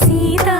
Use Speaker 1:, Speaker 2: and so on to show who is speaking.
Speaker 1: Sita